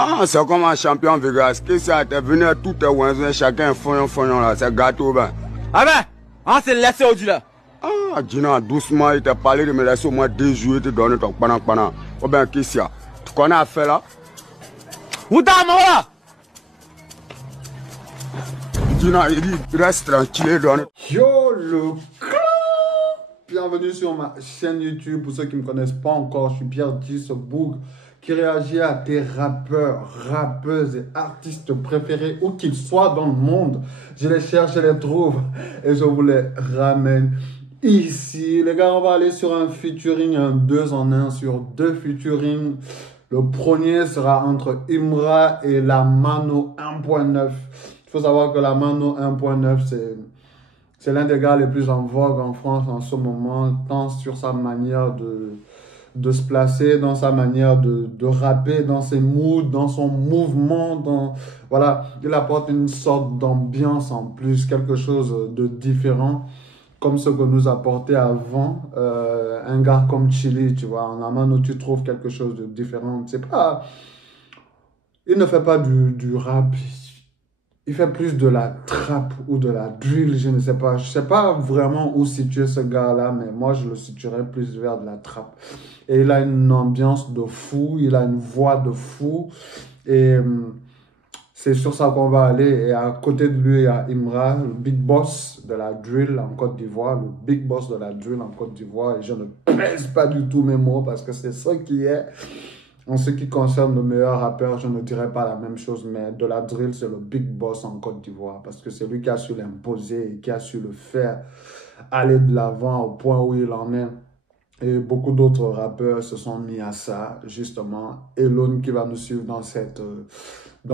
Ah, c'est comme un champion Vegas. Qu'est-ce que ça t'es venu à tout est chacun fognon là, c'est gâteau ben. Ah ben, ah c'est laissé au là. Ah, Gina, doucement, il t'a parlé de me laisser au moins 2 jours et te donner ton pendant. Oh ben, qu'est-ce qu'il y a? Tu connais à faire là? Où t'as mon là? Gina, il dit, reste tranquille, donne. Yo le clan! Bienvenue sur ma chaîne YouTube. Pour ceux qui ne me connaissent pas encore, je suis Pierre Boug qui réagit à tes rappeurs, rappeuses et artistes préférés où qu'ils soient dans le monde. Je les cherche, je les trouve et je vous les ramène ici. Les gars, on va aller sur un featuring, un 2 en 1 sur 2 featuring. Le premier sera entre Imra et la Mano 1.9. Il faut savoir que la Mano 1.9, c'est l'un des gars les plus en vogue en France en ce moment, tant sur sa manière de se placer, dans sa manière de rapper, dans ses moods, dans son mouvement. Voilà, il apporte une sorte d'ambiance en plus, quelque chose de différent, comme ce que nous apportait avant un gars comme Chili, tu vois. En Mano, tu trouves quelque chose de différent. C'est pas... Il ne fait pas du rap. Il fait plus de la trap ou de la drill, je ne sais pas. Je ne sais pas vraiment où situer ce gars-là, mais moi, je le situerais plus vers de la trap. Et il a une ambiance de fou, il a une voix de fou. Et c'est sur ça qu'on va aller. Et à côté de lui, il y a Imra, le big boss de la drill en Côte d'Ivoire. Le big boss de la drill en Côte d'Ivoire. Et je ne pèse pas du tout mes mots parce que c'est ça qui est... En ce qui concerne le meilleur rappeur, je ne dirais pas la même chose, mais de la drill, c'est le big boss en Côte d'Ivoire. Parce que c'est lui qui a su l'imposer et qui a su le faire aller de l'avant au point où il en est. Et beaucoup d'autres rappeurs se sont mis à ça, justement. Elon qui va nous suivre dans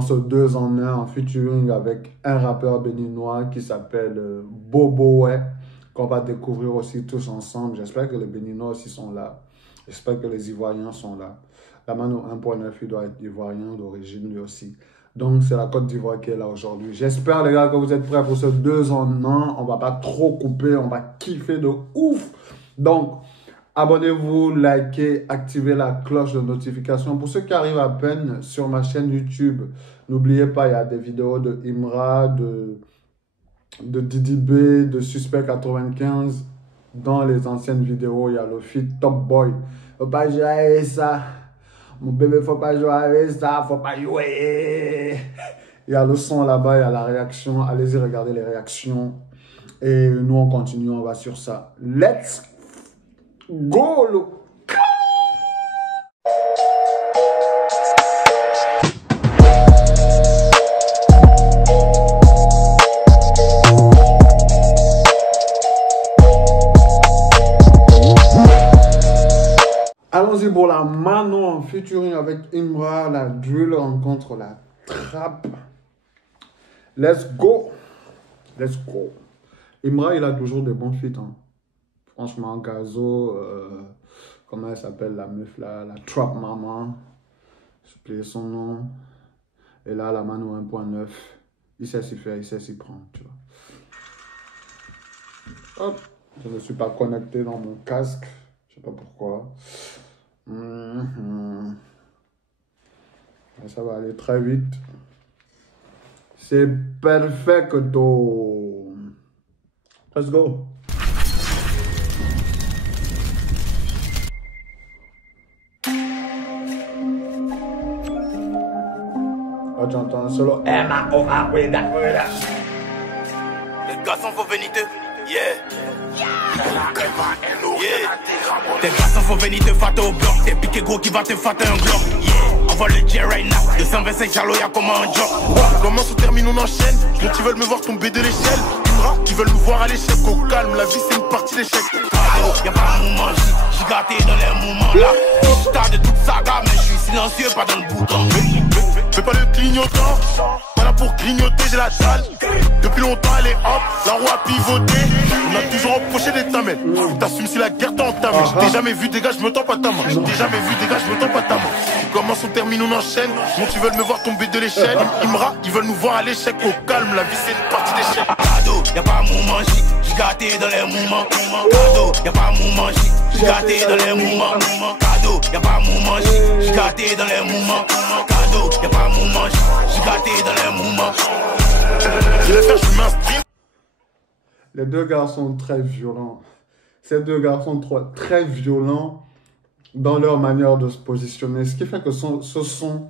ce 2 en 1 en featuring avec un rappeur béninois qui s'appelle Boboé, qu'on va découvrir aussi tous ensemble. J'espère que les Béninois aussi sont là. J'espère que les Ivoiriens sont là. La Mano 1.9, il doit être ivoirien d'origine lui aussi. Donc, c'est la Côte d'Ivoire qui est là aujourd'hui. J'espère, les gars, que vous êtes prêts pour ce 2 en 1. On ne va pas trop couper, on va kiffer de ouf. Donc, abonnez-vous, likez, activez la cloche de notification. Pour ceux qui arrivent à peine sur ma chaîne YouTube, n'oubliez pas, il y a des vidéos de Imra, de Didi B, de Suspect 95. Dans les anciennes vidéos, il y a le feat Top Boy. Faut pas jouer avec ça. Mon bébé, faut pas jouer avec ça. Faut pas jouer. Il y a le son là-bas, il y a la réaction. Allez-y, regardez les réactions. Et nous, on continue, on va sur ça. Let's go, le... Allons-y pour la Mano en featuring avec Imra, la drill rencontre la trap. Let's go. Let's go. Imra, il a toujours des bons feats. Hein. Franchement, Gazo, comment elle s'appelle la meuf là, la Trap Maman. J'ai oublié son nom. Et là, la Mano 1.9. Il sait s'y faire, il sait s'y prendre, tu vois. Hop. Je ne suis pas connecté dans mon casque. Je sais pas pourquoi. Ça va aller très vite. C'est perfecto. Let's go. Oh, j'entends un solo. Les garçons font véniteux. Yeah. Tes garçons font venir te fater au bloc. T'es piqué gros qui va te fater un glock. Yeah. Envoie le jet right now. 225 Charlot, y'a comme un job. Comment se termine, on enchaîne. Donc ils veulent me voir tomber de l'échelle. Imra, qui veulent nous voir à l'échec. Au calme, la vie c'est une partie d'échec. Y'a pas un moment, j'y gâté dans les moments là. J't'as de toute saga, mais j'suis silencieux, pas dans le bouton. Fais pas le clignotant. Pas là pour clignoter, j'ai la dalle. Depuis longtemps, elle est hop. La roue a pivoté. On a toujours empoché des tamelles. T'assumes si la guerre t'a entamé. J't'ai jamais vu, dégage, je me tends pas ta main. J't'ai jamais vu, dégage, je me tends pas ta main. Commence, on termine, on enchaîne. Donc ils veulent me voir tomber de l'échelle. Imra, ils veulent nous voir à l'échec. Au calme, la vie c'est une partie d'échec. Y'a pas un moment, j'y gâté dans les mouvements. Cadeau, y'a pas mouvement, j'suis gâté dans les mouvements. Cadeau, y'a pas mouvement, j'suis gâté dans les mouvements. Cadeau, y'a pas mouvement, j'suis gâté dans les mouvements. Je vais faire, j'fume un stream. Les deux garçons très violents. Ces deux garçons très violents dans leur manière de se positionner. Ce qui fait que ce son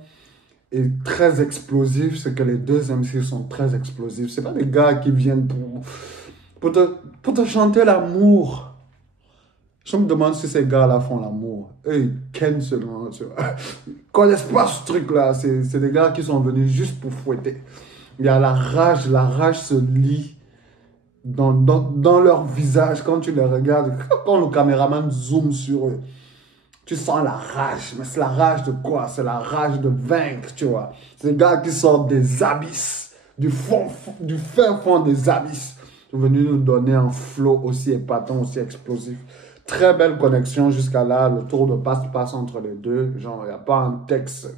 est très explosif. C'est que les deux MC sont très explosifs. C'est pas des gars qui viennent pour te chanter l'amour. Je me demande si ces gars-là font l'amour. Eux, ils kennent seulement, tu vois. Ils connaissent pas ce truc-là. C'est des gars qui sont venus juste pour fouetter. Il y a la rage se lit dans leur visage quand tu les regardes. Quand le caméraman zoome sur eux, tu sens la rage. Mais c'est la rage de quoi? C'est la rage de vaincre, tu vois. C'est des gars qui sortent des abysses, du fin fond des abysses. Ils sont venus nous donner un flow aussi épatant, aussi explosif. Très belle connexion jusqu'à là. Le tour de passe entre les deux. Genre, il n'y a pas un texte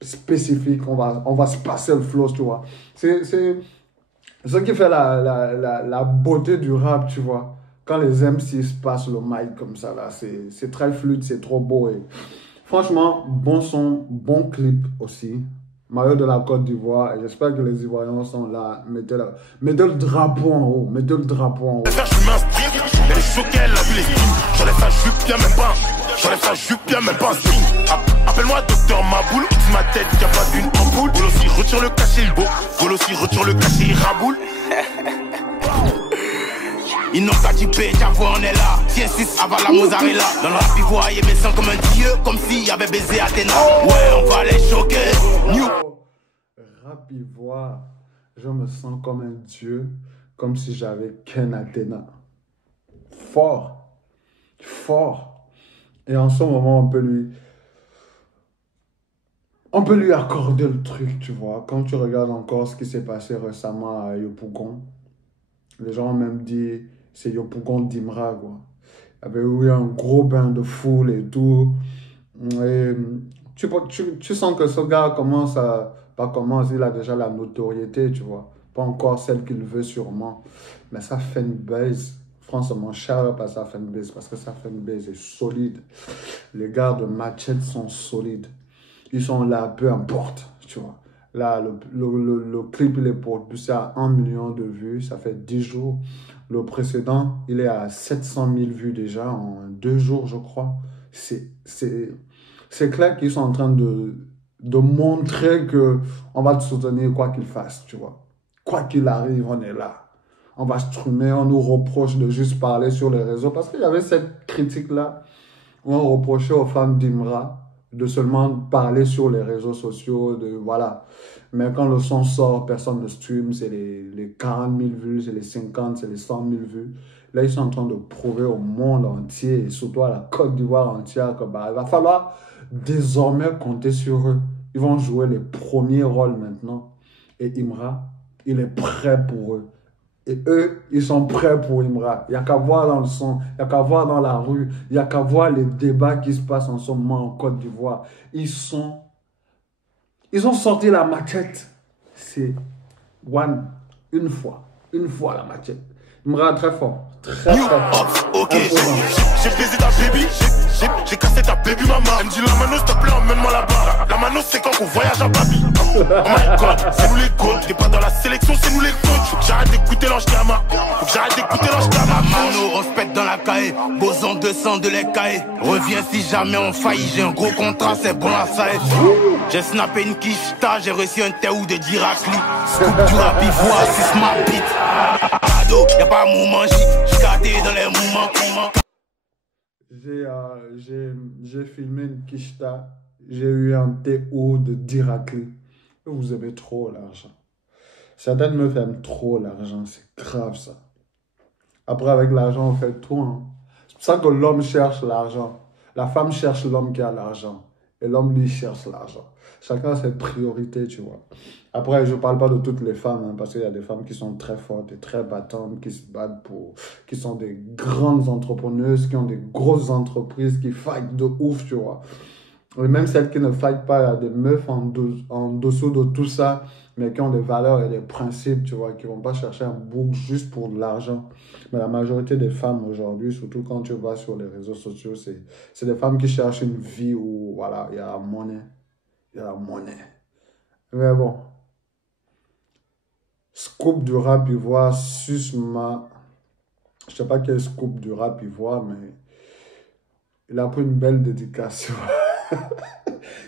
spécifique. On va se passer le flow, tu vois. C'est ce qui fait la beauté du rap, tu vois. Quand les MC se passent le mic comme ça, là, c'est très fluide, c'est trop beau. Et franchement, bon son, bon clip aussi. Maillot de la Côte d'Ivoire. J'espère que les Ivoiriens sont là. Mettez le drapeau en haut. Mettez le drapeau en haut. Elle est choquée, elle a vu les streams. J'enlève sa jupe, y'a même pas. J'enlève sa jupe, y'a même pas un string. Appelle-moi docteur Maboul, dis ma tête, y'a pas d'une ampoule. Golo aussi retire le cachet, il beau. Golo aussi retire le cachet, il raboule. Ils n'ont qu'à typer, j'avoue on est là. Si insiste, avale la mozzarella. Dans le rap ivoirien, baissant comme un dieu, comme s'il avait baisé Athéna. Ouais, on va les choquer. New. Rap ivoire, je me sens comme un dieu, comme si j'avais Ken Athéna. Fort. Fort. Et en ce moment, on peut lui accorder le truc, tu vois. Quand tu regardes encore ce qui s'est passé récemment à Yopougon, les gens ont même dit c'est Yopougon d'Imra, quoi. Il y avait eu un gros bain de foule et tout. Et tu sens que ce gars il a déjà la notoriété, tu vois. Pas encore celle qu'il veut sûrement. Mais sa fanbase, franchement, shout out à sa fanbase, parce que sa fanbase est solide. Les gars de Machete sont solides. Ils sont là, peu importe, tu vois. Là, le clip, il est poussé à 1 million de vues. Ça fait 10 jours. Le précédent, il est à 700 000 vues déjà en 2 jours, je crois. C'est clair qu'ils sont en train de montrer qu'on va te soutenir quoi qu'il fasse, tu vois. Quoi qu'il arrive, on est là. On va streamer, on nous reproche de juste parler sur les réseaux. Parce qu'il y avait cette critique-là où on reprochait aux fans d'Imra de seulement parler sur les réseaux sociaux, voilà. Mais quand le son sort, personne ne stream, c'est les 40 000 vues, c'est les 50, c'est les 100 000 vues. Là, ils sont en train de prouver au monde entier, et surtout à la Côte d'Ivoire entière, que il va falloir désormais compter sur eux. Ils vont jouer les premiers rôles maintenant. Et Imra, il est prêt pour eux. Et eux, ils sont prêts pour Imra. Il n'y a qu'à voir dans le son, il n'y a qu'à voir dans la rue, il n'y a qu'à voir les débats qui se passent en ce moment en Côte d'Ivoire. Ils ont sorti la machette. C'est une fois la machette. Imra très fort. Très fort. Ok, j'ai baisé ta baby, j'ai cassé ta baby maman. Elle me dit la mano s'il te plaît emmène-moi là-bas. La mano c'est quand qu'on voyage à Babi. Oh my god, c'est nous les coachs. T'es pas dans la sélection, c'est nous les coachs. Faut que j'arrête d'écouter l'ange Kama. Faut que j'arrête d'écouter l'ange Kama. Mano, on se pète dans la caille. Boson 200 de les cailles. Reviens si jamais on faillit. J'ai un gros contrat, c'est bon à ça. J'ai snappé une quicheta, j'ai reçu un théou de Diracli. Scoop du rap ivoire, c'est smart beat. Ado, y'a pas un moment, j'suis gâté dans les moments. J'ai filmé une quicheta. J'ai eu un théou de Diracli. Vous aimez trop l'argent. Certaines meufs aiment trop l'argent. C'est grave ça. Après, avec l'argent, on fait tout. Hein. C'est pour ça que l'homme cherche l'argent. La femme cherche l'homme qui a l'argent. Et l'homme, lui, cherche l'argent. Chacun a ses priorités, tu vois. Après, je ne parle pas de toutes les femmes, hein, parce qu'il y a des femmes qui sont très fortes et très battantes, qui se battent qui sont des grandes entrepreneuses, qui ont des grosses entreprises, qui fight de ouf, tu vois. Et même celles qui ne fight pas, il y a des meufs en dessous de tout ça, mais qui ont des valeurs et des principes, tu vois, qui ne vont pas chercher un bouc juste pour de l'argent. Mais la majorité des femmes aujourd'hui, surtout quand tu vas sur les réseaux sociaux, c'est des femmes qui cherchent une vie où, voilà, il y a la monnaie. Il y a la monnaie. Mais bon. Scoop du rap ivoire, Susma. Je ne sais pas quel scoop du rap ivoire, mais il a pris une belle dédicace.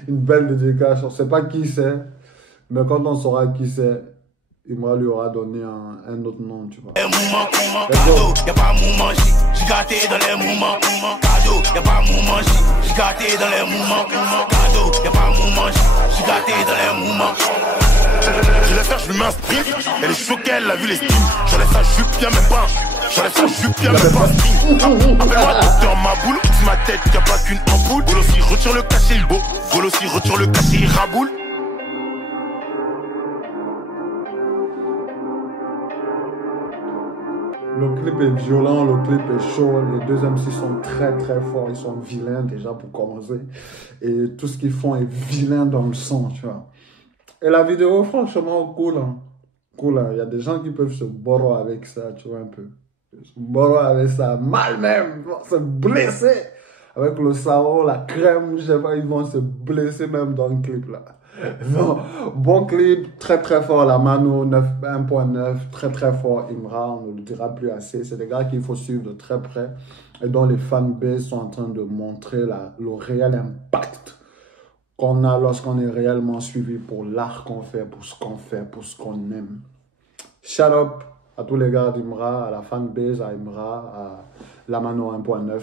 Une belle dédicace. On ne sait pas qui c'est, mais quand on saura qui c'est, Imra lui aura donné un autre nom, tu vois. Y'a pas mouvement, j'suis gâté dans les mouvements, cadeau. Y'a pas mouvement, j'suis gâté dans les mouvements, cadeau. Y'a pas mouvement, j'suis gâté dans les mouvements. Je laisse faire, je lui mets un sprint. Elle est choquée, elle a vu les streams. J'en laisse ça, je bien mes pas. J'en laisse ça, je bien mes pas. Appelle-moi docteur Maboule. C'est ma tête, y'a pas qu'une ampoule. Bolossi retire le cachet, il beau. Bolossi retire le cachet, il raboule. Le clip est violent, le clip est chaud, les deux MC sont très très forts, ils sont vilains déjà pour commencer. Et tout ce qu'ils font est vilain dans le son, tu vois. Et la vidéo, franchement, cool. Hein. Cool, hein. Il y a des gens qui peuvent se borrow avec ça, tu vois, un peu. Se borrow avec ça, mal même, ils vont se blesser. Avec le savon, la crème, je sais pas, ils vont se blesser même dans le clip là. Non, bon clip, très très fort, la Mano 1.9, très très fort, Imra, on ne le dira plus assez. C'est des gars qu'il faut suivre de très près et dont les fanbases sont en train de montrer le réel impact qu'on a lorsqu'on est réellement suivi pour l'art qu'on fait, pour ce qu'on fait, pour ce qu'on aime. Shout up à tous les gars d'Imra, à la fanbase, à Imra, à la Mano 1.9.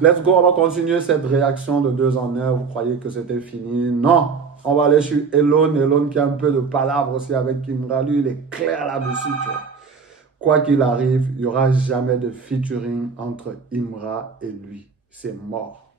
Let's go, on va continuer cette réaction de 2 en 1. Vous croyez que c'était fini? Non! On va aller sur Elon. Elon qui a un peu de palabre aussi avec Imra. Lui, il est clair là-dessus, tu vois. Quoi qu'il arrive, il n'y aura jamais de featuring entre Imra et lui. C'est mort.